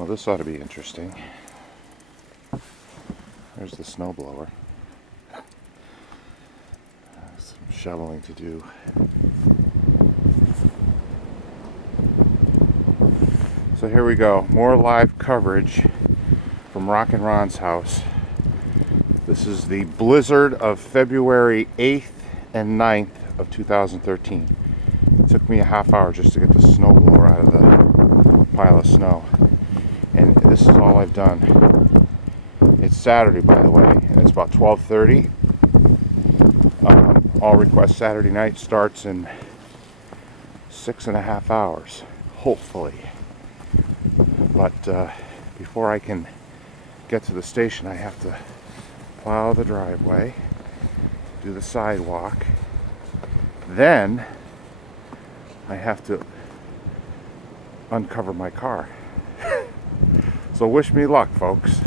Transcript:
Well, this ought to be interesting. There's the snowblower. Some shoveling to do. So here we go. More live coverage from Rockin' Ron's house. This is the blizzard of February 8th and 9th of 2013. It took me a half hour just to get the snowblower out of the pile of snow. And this is all I've done. It's Saturday, by the way, and it's about 12:30. All request Saturday night starts in 6.5 hours, hopefully. But before I can get to the station, I have to plow the driveway, do the sidewalk, then I have to uncover my car. So wish me luck, folks.